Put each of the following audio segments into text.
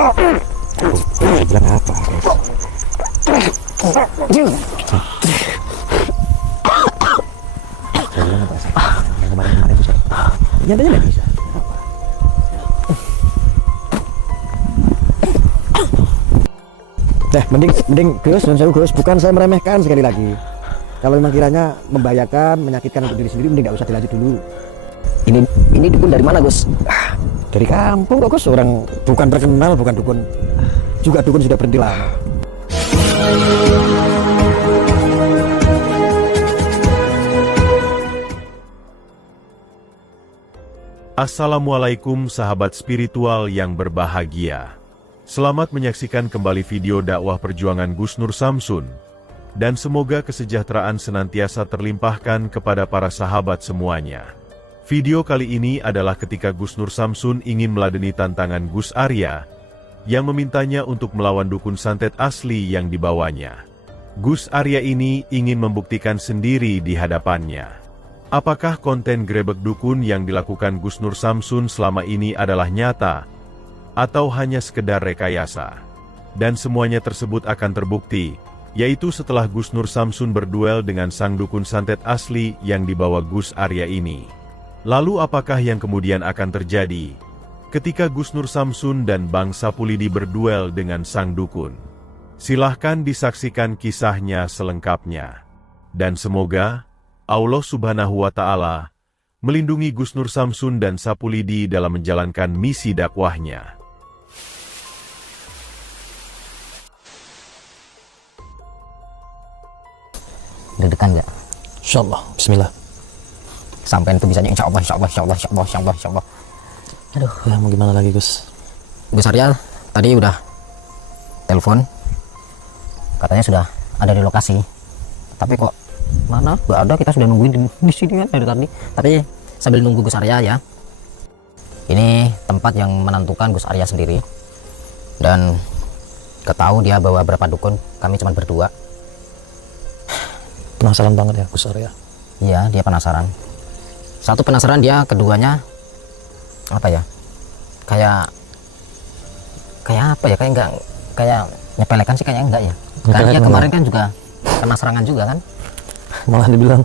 Saya bilang apa? Saya bilang apa? Yang kemarin-kemarin itu saya nyatanya nggak bisa. Mending Gus, Gus, bukan saya meremehkan sekali lagi. Kalau memang kiranya membahayakan, menyakitkan untuk diri sendiri, mending nggak usah dilanjut dulu. Ini dukun dari mana, Gus? Dari kampung kok, Gus. Orang bukan terkenal, bukan dukun. Juga dukun sudah berhenti lama. Assalamualaikum sahabat spiritual yang berbahagia. Selamat menyaksikan kembali video dakwah perjuangan Gus Nur Samsun. Dan semoga kesejahteraan senantiasa terlimpahkan kepada para sahabat semuanya. Video kali ini adalah ketika Gus Nur Samsun ingin meladeni tantangan Gus Arya, yang memintanya untuk melawan dukun santet asli yang dibawanya. Gus Arya ini ingin membuktikan sendiri di hadapannya. Apakah konten grebek dukun yang dilakukan Gus Nur Samsun selama ini adalah nyata, atau hanya sekedar rekayasa? Dan semuanya tersebut akan terbukti, yaitu setelah Gus Nur Samsun berduel dengan sang dukun santet asli yang dibawa Gus Arya ini. Lalu apakah yang kemudian akan terjadi ketika Gus Nur Samsun dan Bang Sapulidi berduel dengan sang dukun? Silahkan disaksikan kisahnya selengkapnya. Dan semoga Allah Subhanahu wa Ta'ala melindungi Gus Nur Samsun dan Sapulidi dalam menjalankan misi dakwahnya. Deg-degan nggak? Insyaallah, bismillah. Sampai itu bisanya insya Allah. Aduh, ya mau gimana lagi, Gus? Gus Arya tadi udah telepon, katanya sudah ada di lokasi. Tapi kok mana? Nggak ada, kita sudah nungguin di sini kan dari tadi. Tapi sambil nunggu Gus Arya ya, ini tempat yang menentukan Gus Arya sendiri. Dan ketahu dia bawa berapa dukun, kami cuma berdua. Penasaran banget ya Gus Arya. Iya, dia penasaran. Satu penasaran dia, keduanya apa ya? Kayak apa ya? Kayak enggak, kayak nyepelekan sih kayaknya enggak ya. Karena dia kemarin kan juga kena serangan juga kan. Malah dibilang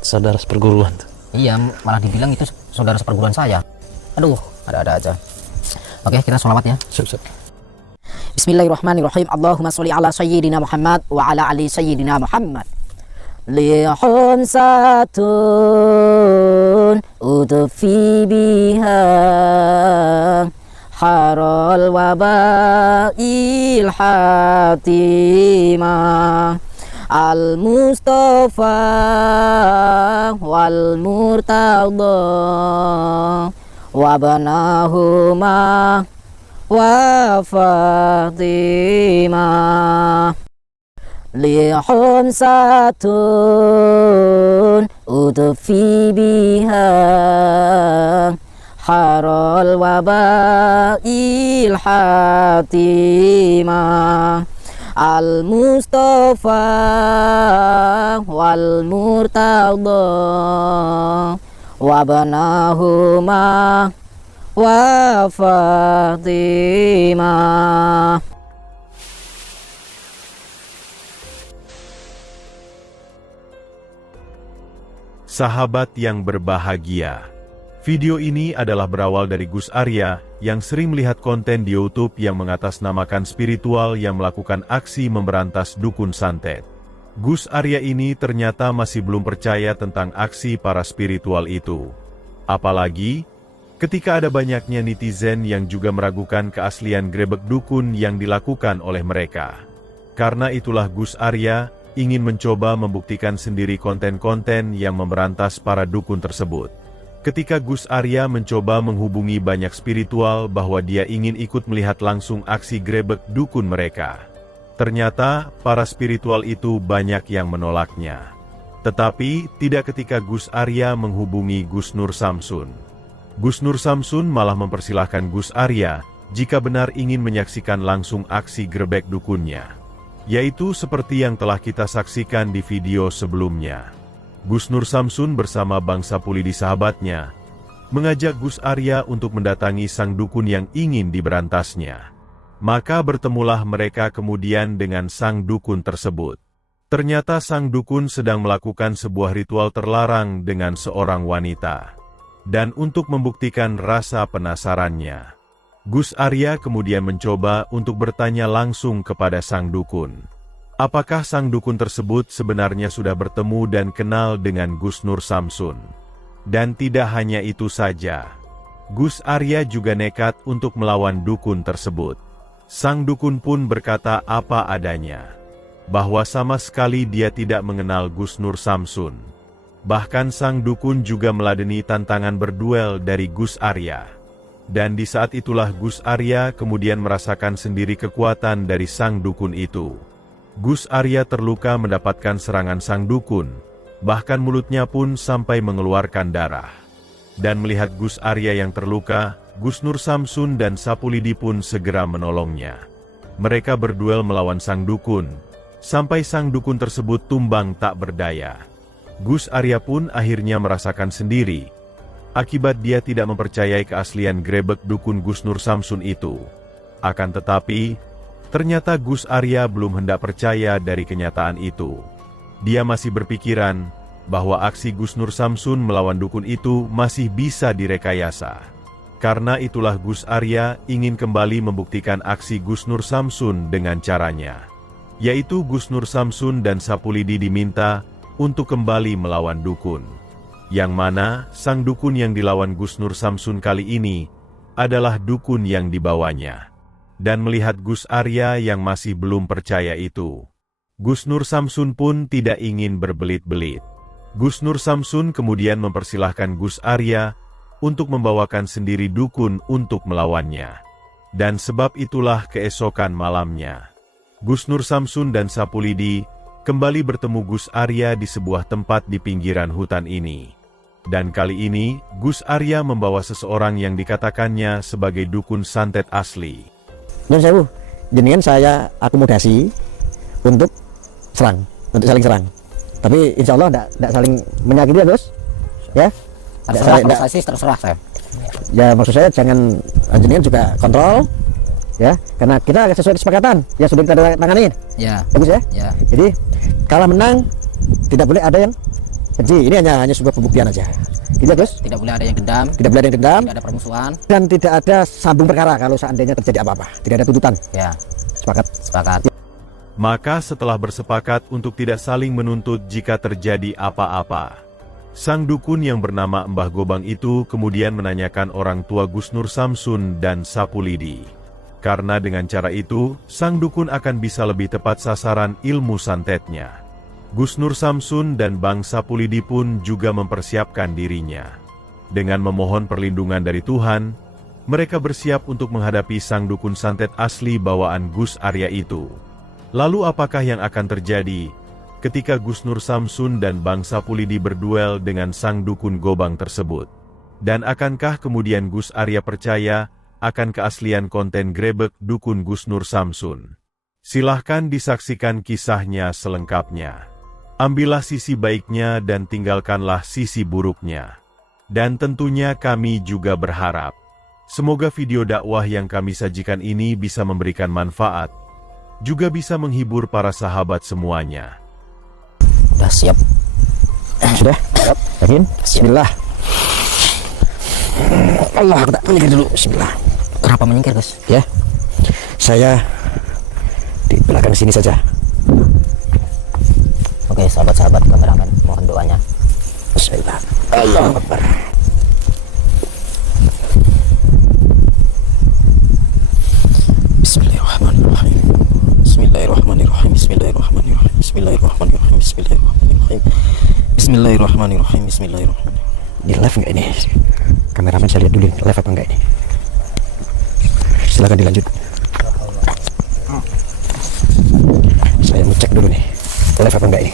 saudara seperguruan. Iya, malah dibilang itu saudara seperguruan saya. Aduh, ada-ada aja. Oke, kita sholawat ya. Siap. Bismillahirrahmanirrahim. Allahumma sholli ala sayyidina Muhammad wa ala ali sayyidina Muhammad. Lihun satun udfi biha harol wabail hatimah al-Mustafa wal murtada wabanahuma wa Fatimah. Lihun satun udfi biha harol wabail hatimah al-Mustafa wal murtada wabanahuma wa Fatimah. Sahabat yang berbahagia, video ini adalah berawal dari Gus Arya yang sering melihat konten di YouTube yang mengatasnamakan spiritual yang melakukan aksi memberantas dukun santet. Gus Arya ini ternyata masih belum percaya tentang aksi para spiritual itu. Apalagi ketika ada banyaknya netizen yang juga meragukan keaslian grebek dukun yang dilakukan oleh mereka. Karena itulah Gus Arya ingin mencoba membuktikan sendiri konten-konten yang memberantas para dukun tersebut. Ketika Gus Arya mencoba menghubungi banyak spiritual bahwa dia ingin ikut melihat langsung aksi grebek dukun mereka, ternyata para spiritual itu banyak yang menolaknya. Tetapi tidak ketika Gus Arya menghubungi Gus Nur Samsun. Gus Nur Samsun malah mempersilahkan Gus Arya jika benar ingin menyaksikan langsung aksi grebek dukunnya. Yaitu seperti yang telah kita saksikan di video sebelumnya. Gus Nur Samsun bersama Bang Sapulidi sahabatnya, mengajak Gus Arya untuk mendatangi sang dukun yang ingin diberantasnya. Maka bertemulah mereka kemudian dengan sang dukun tersebut. Ternyata sang dukun sedang melakukan sebuah ritual terlarang dengan seorang wanita. Dan untuk membuktikan rasa penasarannya, Gus Arya kemudian mencoba untuk bertanya langsung kepada sang dukun. Apakah sang dukun tersebut sebenarnya sudah bertemu dan kenal dengan Gus Nur Samsun? Dan tidak hanya itu saja, Gus Arya juga nekat untuk melawan dukun tersebut. Sang dukun pun berkata apa adanya, bahwa sama sekali dia tidak mengenal Gus Nur Samsun. Bahkan sang dukun juga meladeni tantangan berduel dari Gus Arya. Dan di saat itulah Gus Arya kemudian merasakan sendiri kekuatan dari sang dukun itu. Gus Arya terluka mendapatkan serangan sang dukun, bahkan mulutnya pun sampai mengeluarkan darah. Dan melihat Gus Arya yang terluka, Gus Nur Samsun dan Sapulidi pun segera menolongnya. Mereka berduel melawan sang dukun, sampai sang dukun tersebut tumbang tak berdaya. Gus Arya pun akhirnya merasakan sendiri, akibat dia tidak mempercayai keaslian grebek dukun Gus Nur Samsun itu. Akan tetapi, ternyata Gus Arya belum hendak percaya dari kenyataan itu. Dia masih berpikiran bahwa aksi Gus Nur Samsun melawan dukun itu masih bisa direkayasa. Karena itulah Gus Arya ingin kembali membuktikan aksi Gus Nur Samsun dengan caranya, yaitu Gus Nur Samsun dan Sapulidi diminta untuk kembali melawan dukun. Yang mana sang dukun yang dilawan Gus Nur Samsun kali ini adalah dukun yang dibawanya. Dan melihat Gus Arya yang masih belum percaya itu, Gus Nur Samsun pun tidak ingin berbelit-belit. Gus Nur Samsun kemudian mempersilahkan Gus Arya untuk membawakan sendiri dukun untuk melawannya. Dan sebab itulah keesokan malamnya, Gus Nur Samsun dan Sapulidi kembali bertemu Gus Arya di sebuah tempat di pinggiran hutan ini. Dan kali ini, Gus Arya membawa seseorang yang dikatakannya sebagai dukun santet asli. Nun sewu, jenengan saya akomodasi untuk serang, untuk saling serang. Tapi insya Allah tidak saling menyakiti ya Gus, ya. Terserah, kalau saya sih terserah saya. Ya maksud saya jangan jenengan juga kontrol, ya, karena kita sesuai kesepakatan yang sudah kita tangani. Ya. Bagus ya. Ya. Jadi kalah menang tidak boleh ada yang benci. Ini hanya sebuah pembuktian aja. Gitu ya Gus. Tidak boleh ada yang dendam. Tidak boleh ada yang dendam. Tidak ada permusuhan. Dan tidak ada sambung perkara kalau seandainya terjadi apa-apa. Tidak ada tuntutan. Ya. Sepakat. Sepakat. Maka setelah bersepakat untuk tidak saling menuntut jika terjadi apa-apa, sang dukun yang bernama Mbah Gobang itu kemudian menanyakan orang tua Gus Nur Samsun dan Sapulidi. Karena dengan cara itu, sang dukun akan bisa lebih tepat sasaran ilmu santetnya. Gus Nur Samsun dan Bang Sapulidi pun juga mempersiapkan dirinya. Dengan memohon perlindungan dari Tuhan, mereka bersiap untuk menghadapi sang dukun santet asli bawaan Gus Arya itu. Lalu apakah yang akan terjadi ketika Gus Nur Samsun dan Bang Sapulidi berduel dengan sang dukun Gobang tersebut? Dan akankah kemudian Gus Arya percaya akan keaslian konten grebek dukun Gus Nur Samsun? Silahkan disaksikan kisahnya selengkapnya. Ambillah sisi baiknya dan tinggalkanlah sisi buruknya. Dan tentunya kami juga berharap, semoga video dakwah yang kami sajikan ini bisa memberikan manfaat, juga bisa menghibur para sahabat semuanya. Sudah siap. Sudah? Yakin? Bismillah. Allah, aku tak menyingkir dulu. Bismillah. Kenapa menyingkir, Gus? Ya. Saya di belakang sini saja. Oke, sahabat-sahabat kameramen, mohon doanya. Bismillah. Allahu Akbar. Bismillahirrahmanirrahim. Bismillahirrahmanirrahim. Bismillahirrahmanirrahim. Bismillahirrahmanirrahim. Bismillahirrahmanirrahim. Bismillahirrahmanirrahim. Bismillahirrahmanirrahim. Di live enggak ini? Kameramen saya lihat dulu live apa enggak ini. Silakan dilanjut. Saya mau cek dulu nih. Live apa enggak ini?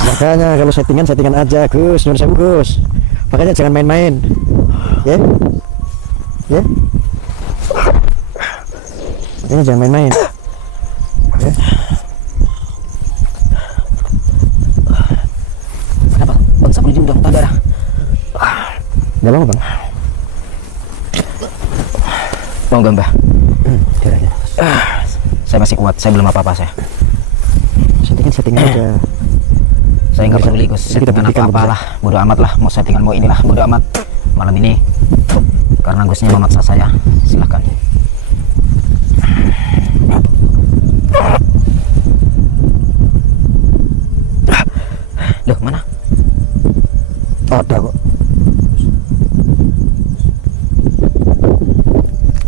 Makanya kalau settingan aja Gus, nyuwun sewu Gus. Makanya jangan main-main. Ya. Ya. Makanya jangan main-main. Ya. Kenapa? Bang Sabri udah muntah darah. Enggak apa-apa, Bang. Mau nggak, Mbah? Darahnya. Saya masih kuat, saya belum apa-apa saya. Settingan aja. Saya nggak peduli Gus, Kita settingan buktikan, apa-apa lah, bodo amat lah, mau settingan mau inilah, bodo amat. Malam ini, karena Gusnya memaksa saya, silahkan. Loh, mana? Ada kok.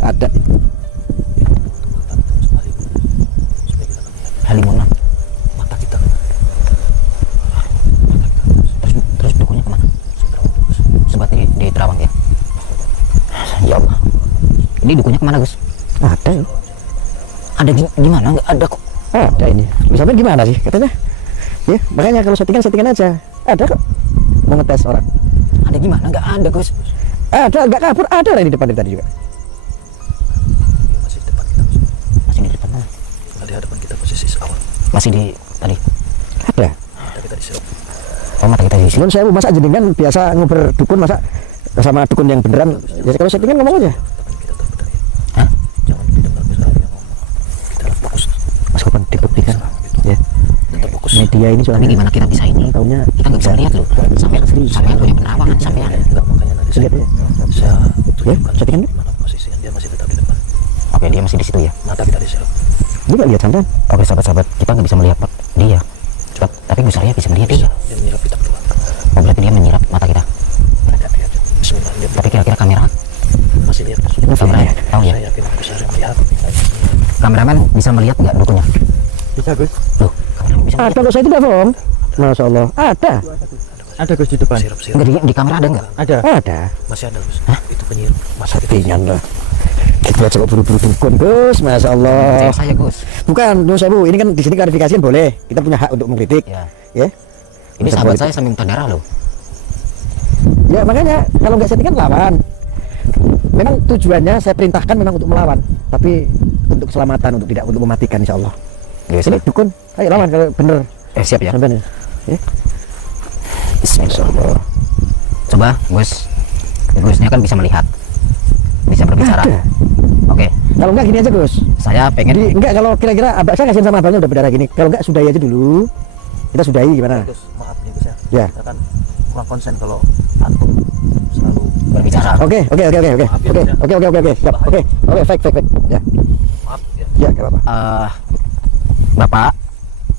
Ada. Halimunan. Mata kita. Terus dukunya kemana? Sebat di Terawang ya. Ya Allah. Ini dukunya kemana Gus? Ada ya. Ada di mana? Nggak ada kok. Ada ini. Lu sampean gimana sih katanya? Ya, makanya kalau settingan aja. Ada kok. Mau ngetes orang. Ada di mana? Nggak ada Gus. Ada, enggak kabur. Ada lah di depan tadi juga. Masih di depan kita. Masih di depan. Nah, di hadapan kita posisi awal. Masih di tadi. Ada. Mata kita diserap. Oh, mata kita di sini. Nun saya masa jenengan biasa ngobrol dukun masa sama dukun yang beneran. Ya kalau settingan ngomong aja. Tapi kita terbentar ya. Hah? Jangan didengar Gus Arya ngomong. Kita harus fokus. Mas kapan dibuktikan. Ya. Kita fokus. Media ini Tapi soalnya gimana kita bisa ini? tahunya Kita nggak bisa lihat loh. Sampai punya penerawangan sampai. Enggak, makanya nanti lihat ya. saya Ya, tunjukkan settingan di mana posisinya. Dia masih tetap di depan. Oke, dia masih di situ ya. Mata kita diserap. Dia nggak lihat sampean. Oke, sahabat-sahabat, kita nggak bisa melihat dia. Tapi Gus Arya bisa melihat dia. Dia menyerap kita berdua. Oh, berarti dia menyirap mata kita. Hati-hati aja. Bismillah. Dia Tapi kira-kira kamera, masih lihat. kamera tahu ya? Saya yakin Gus Arya melihat. Kameramen bisa melihat nggak dukunya? Bisa Gus. Loh, kameramen bisa Ada melihat. kok saya tidak bohong. Masya Allah. Ada. Ada Gus di depan. Sirap-sirap. Nggak, di kamera ada nggak? Ada. Ada. Masih ada Gus. Itu penyihir. Masa kita Settingan lah. Kita coba buru-buru dukun Gus. Masya Allah. Percaya saya Gus. Bukan, Nun Sewu. Ini kan di sini klarifikasi kan boleh. Kita punya hak untuk mengkritik. Ya. Ya. Ini Bisa sahabat boleh. saya sambil muntah darah loh. Ya makanya kalau nggak settingan lawan. Memang tujuannya saya perintahkan memang untuk melawan, tapi untuk keselamatan, untuk tidak untuk mematikan insya Allah. Ya, Sini dukun, ayo lawan kalau bener. siap ya. Sampean ya. Ya. Bismillah. Coba Gus. Gusnya kan bisa melihat, bisa berbicara. Ada. Oke, Kalau enggak gini aja Gus. saya pengen. Jadi enggak kalau kira-kira abang saya kasihin sama abangnya udah berdarah gini. Kalau enggak sudahi aja dulu. Kita sudahi gimana? Gus, maaf nih Gus ya. Ya. Kita kan kurang konsen kalau antum selalu Berbicara. Oke. Siap. Oke, fake. Ya. maaf ya. Ya, enggak apa-apa. Bapak,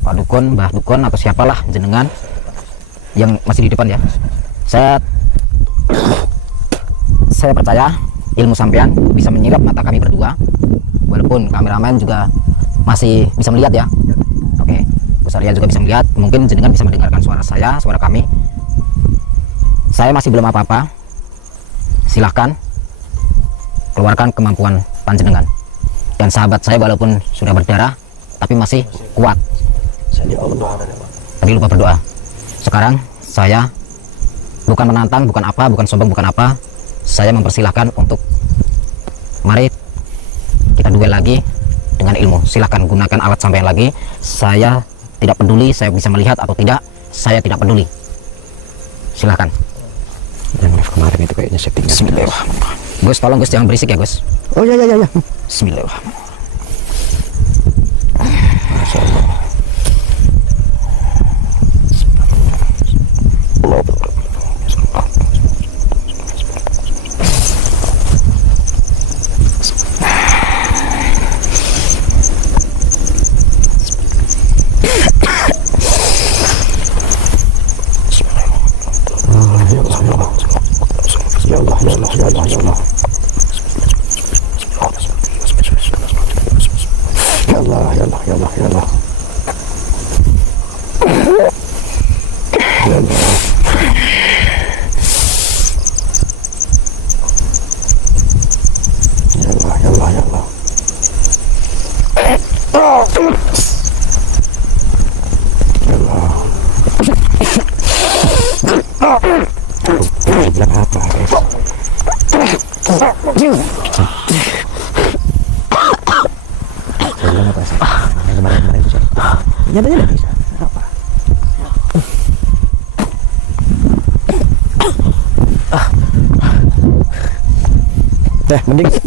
Pak Dukun, Mbah Dukun atau siapalah jenengan yang masih di depan ya. Saya percaya ilmu sampean bisa menyirap mata kami berdua. Walaupun kameramen juga masih bisa melihat ya. Oke, Gus Arya juga bisa melihat. Mungkin jenengan bisa mendengarkan suara saya, suara kami. Saya masih belum apa-apa. Silahkan keluarkan kemampuan panjenengan. Dan sahabat saya walaupun sudah berdarah, tapi masih kuat. Saya lupa berdoa tadi Pak. Tadi lupa berdoa. Sekarang saya bukan menantang, bukan apa, bukan sombong, bukan apa. Saya mempersilahkan untuk mari kita duel lagi dengan ilmu. Silahkan gunakan alat sampean lagi. Saya tidak peduli saya bisa melihat atau tidak. Saya tidak peduli. Silahkan. Yang live kemarin itu kayaknya settingan. Bismillahirrahmanirrahim. Gus, tolong Gus jangan berisik ya Gus. Oh ya. Bismillahirrahmanirrahim. Masya Allah. Ya Allah. Saya bilang apa sih? Yang kemarin-kemarin itu saya. Nyatanya nggak bisa. Apa?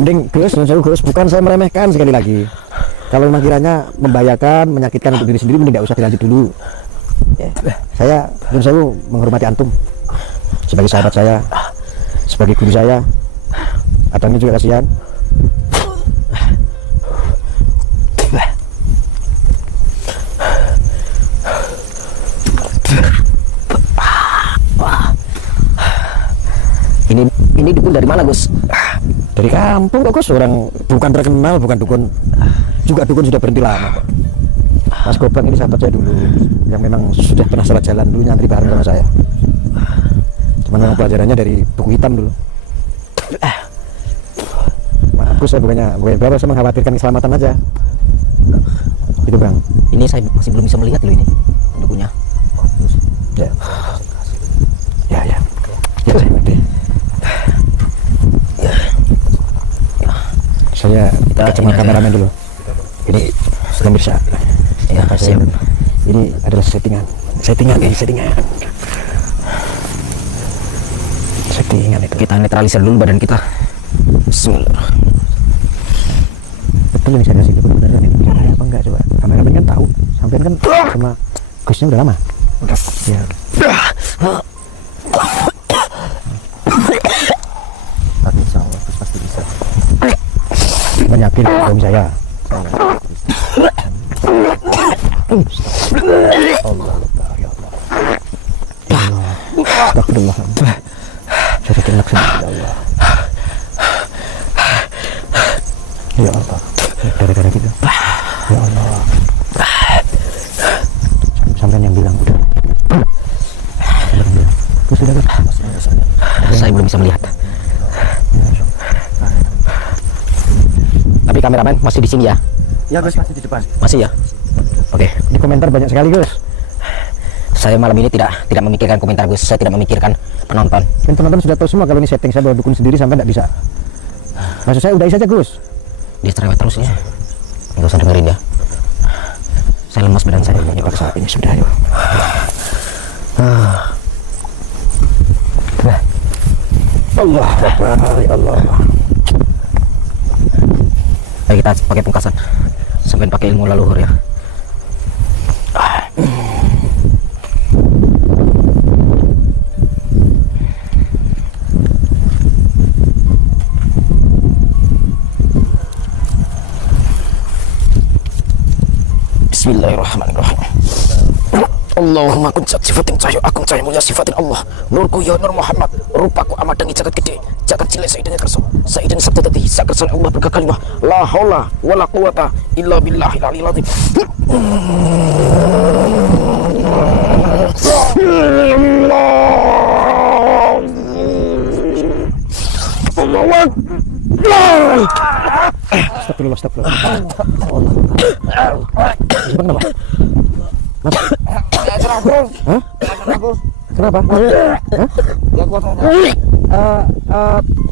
Mending Gus, bukan saya meremehkan sekali lagi. Kalau memang kiranya membahayakan, menyakitkan untuk diri sendiri, mending tidak usah dilanjut dulu. Ya, saya menghormati antum sebagai sahabat saya, sebagai guru saya. Abangnya juga kasihan. Ini dukun dari mana, Gus? Dari kampung kok, Gus. Orang bukan terkenal, bukan dukun. Juga dukun sudah berhenti lama kok. Mas Gobang ini sahabat saya dulu, yang memang sudah pernah salat jalan dulu, nyantri bareng sama saya. Cuman memang pelajarannya dari buku hitam dulu. Maaf Gus, saya bukannya berapa, saya mengkhawatirkan keselamatan aja. Itu Bang. Ini saya masih belum bisa melihat loh ini dukunnya. Ya. Ya, saya ngerti. Saya kita cuma kameramen dulu. Ini sudah bisa. Ya, siap. Ini adalah settingan itu. Kita netralisir dulu badan kita. Bismillah. Betul yang saya kasih itu beneran ini bisa apa enggak coba? Kameramen kan tahu. Sampean kan sama Gusnya udah lama. Udah. Ya. Tapi insyaallah Gus pasti bisa. Banyakin om saya. Astagfirullah. Saya sakit laksana ya Allah. Ya Allah. Gara-gara gitu. Ya Allah. Sampai yang bilang udah. Sudah. Saya belum bisa melihat. Tapi kameramen masih di sini ya? Ya Gus, masih di depan. Masih ya? Oke. Di komentar banyak sekali Gus. Saya malam ini tidak memikirkan komentar, Gus. Saya tidak memikirkan penonton. Dan penonton sudah tahu semua kalau ini setting, saya bawa dukun sendiri sampai tidak bisa. Maksud saya udahin saja Gus. Dia cerewet terus ya. Nggak usah dengerin ya. Saya lemas badan saya. Ini paksa ini sudah yuk. Allah Akbar, ya Allah. Ayo kita pakai pungkasan. Sampai pakai ilmu leluhur ya. Bismillahirrahmanirrahim. Allahumma kun sifatin cahyo akun cahyo mulia sifatin Allah nurku ya nur Muhammad rupaku amat dengi jagat gede jagat cilik saidanya kerso saidanya sabda tadi sakar soal Allah berkekalimah la haula wala quwata illa billahil aliyil azim. Astagfirullah. Kenapa? Hah? Kenapa? Hah?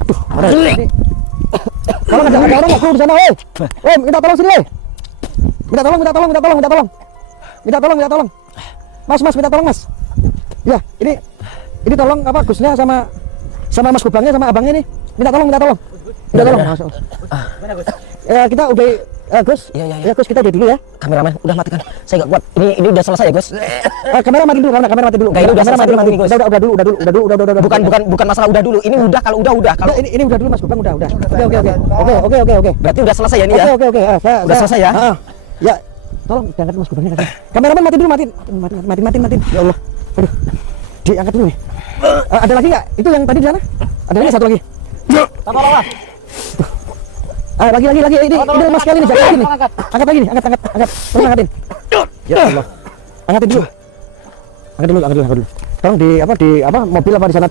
Aduh, mana ini? Tolong ada orang aku di sana, woi. Woi, minta tolong sini, woi. Minta tolong. Mas, minta tolong, Mas. Ya, ini tolong apa Gusnya sama Mas Gobangnya sama abangnya nih. Minta tolong. Mana Gus? Ya, kita udah Gus. Ya Gus, kita udah dulu ya. Kameramen udah matikan. Saya nggak kuat. Ini udah selesai ya, Gus. Kamera mati dulu. Nggak, ini udah selesai mati, Gus. Udah dulu. Bukan masalah udah dulu. Ini udah kalau udah. Kalau ini udah dulu Mas Gobang udah. Oke. Berarti udah selesai ya ini ya. Oke. Udah selesai ya. Ya, tolong diangkat Mas Gobangnya. Kameramen mati dulu. Ya Allah. Aduh. Diangkat dulu nih. Ada lagi nggak? Itu yang tadi di sana? Ada lagi satu lagi. Tolong. Lagi ini mas sekali nih, jaga ini. Angkat lagi nih, angkat. Tolong angkatin. Ya Allah. Angkatin dulu. Tolong di mobil apa di sana?